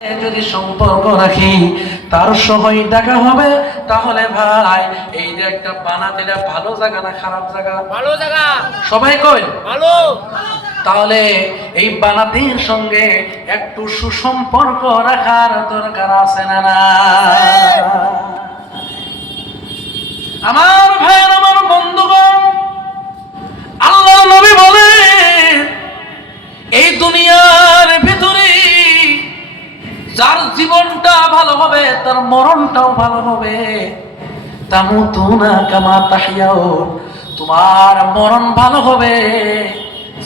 যদি সম্পর্ক রাখি তার সবাই টাকা হবে, তাহলে ভাই এই যে একটা বানাতেটা ভালো জায়গা না খারাপ জায়গা? ভালো জায়গা। সবাই কই ভালো। তাহলে এই বানাতের সঙ্গে একটু সুসম্পর্ক রাখার দরকার আছে না না? আমার ভাইয়ের, আমার বন্ধুগণ, আল্লাহর নবী বলেন এই দুনিয়ার ভিতরে যার জীবনটা ভালো হবে তার মরণটাও ভালো হবে। তামুতুনা কামা তাহইয়াউন, তোমার মরণ ভালো হবে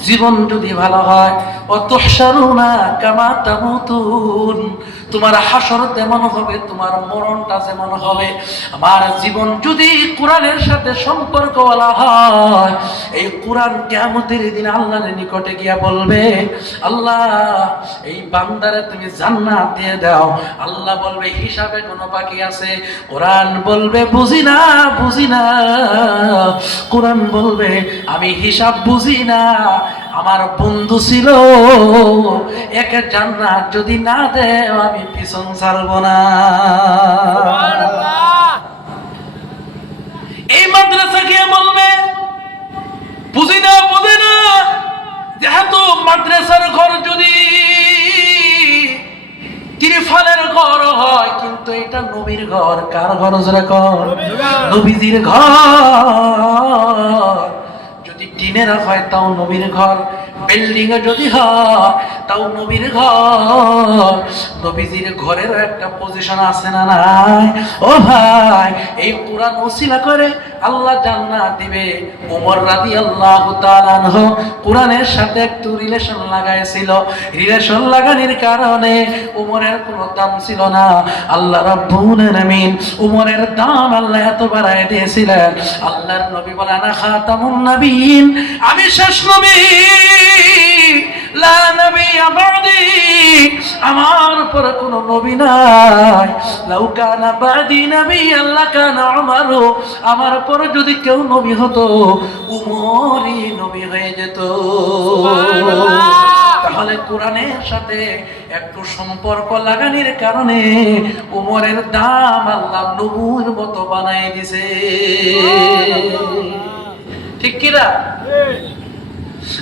জীবন যদি ভালো হয়। ও তুহশারুনা কামা তামুতুন, তোমার হাসর তেমন হবে, তোমার মরণটা যেমন হবে। আমার জীবন যদি কোরআনের সাথে সম্পর্কওয়ালা হয়, এই কোরআন কিয়ামতের দিন আল্লাহর নিকটে গিয়া বলবে, আল্লাহ এই বান্দারে তুমি জান্নাত দিয়ে দাও। আল্লাহ বলবে হিসাবে কোনো বাকি আছে? কোরআন বলবে বুঝি না, বুঝি না। কোরআন বলবে আমি হিসাব বুঝি না, আমার বন্ধু ছিল, একে জান্নাত যদি না দেয় আমি পিছন ছাড়বো না। এই মাদ্রাসা গিয়ে বলবে বুঝি না, বুঝি না। যেহেতু মাদ্রাসার ঘর যদি তিরফালের ঘর হয়, কিন্তু এটা নবীর ঘর। কার ঘর জোরে কর? নবীজির ঘর। যদি টিনের হয় তাও নবীর ঘর, বিল্ডিং এ যদি হয় তাও নবীর ঘর। নবীজির ঘরের একটা পজিশন আছে না নাই? ও ভাই, এই কোরআন ওসিলা করে আল্লাহ জান্নাত দিবে। ওমর রাদিয়াল্লাহু তাআলা আনহু কোরআনের সাথে একটু রিলেশন লাগাইছিল। রিলেশন লাগানোর কারণে ওমরের কোনো দাম ছিল না। আল্লাহ রাব্বুল আলামিন ওমরের দাম আল্লাহ এত বাড়ায় দিয়েছিলেন। আল্লাহর নবী বলেন আনা খাতামুন নবীন, আমি শেষ নবী, লা নবিয়্যা বা'দি, আমার পর কোনো নবী নাই। লাউ কানা বা'দি নবিয়্যান লাকানা উমরু, আমার পর যদি কেউ নবী হতো উমরই নবী হয়ে যেত। তাহলে কোরআনের সাথে একটু সম্পর্ক লাগানোর কারণে উমরের দাম আল্লাহ নবুর মতো বানাই দিছে। ঠিক কিনা?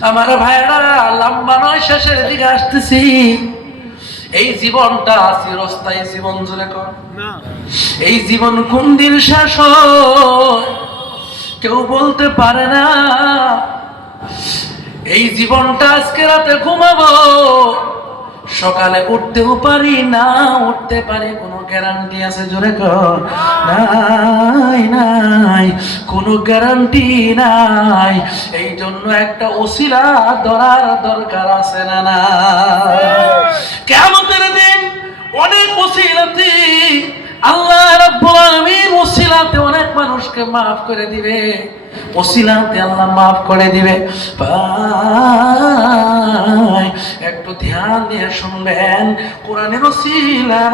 আমার ভাইরা, লম্বা নয়, শেষের দিকে আসতেছি। এই জীবনটা চিরস্থায়ী জীবন, জোরে কর। এই জীবন কোন দিন শেষ হয় কেউ বলতে পারে না। এই জীবনটা আজকে রাতে ঘুমাবো, সকালে উঠতেও পারি না উঠতে পারি, কোনো গ্যারান্টি আছে? জোরে কর। নাই, নাই, কোনো গ্যারান্টি নাই। এই জন্য একটা ওসিলা ধরার দরকার আছে না না? কিয়ামতের দিন অনেক ওসিলাতে আল্লাহ রাব্বুল আলামিন ওসিলাতে অনেক মানুষকে মাফ করে দিবে। ওসিলাতে আল্লাহ মাফ করে দিবে। ভাই একটু ধ্যান দিয়ে শুনবেন, কোরআনের ওসিলা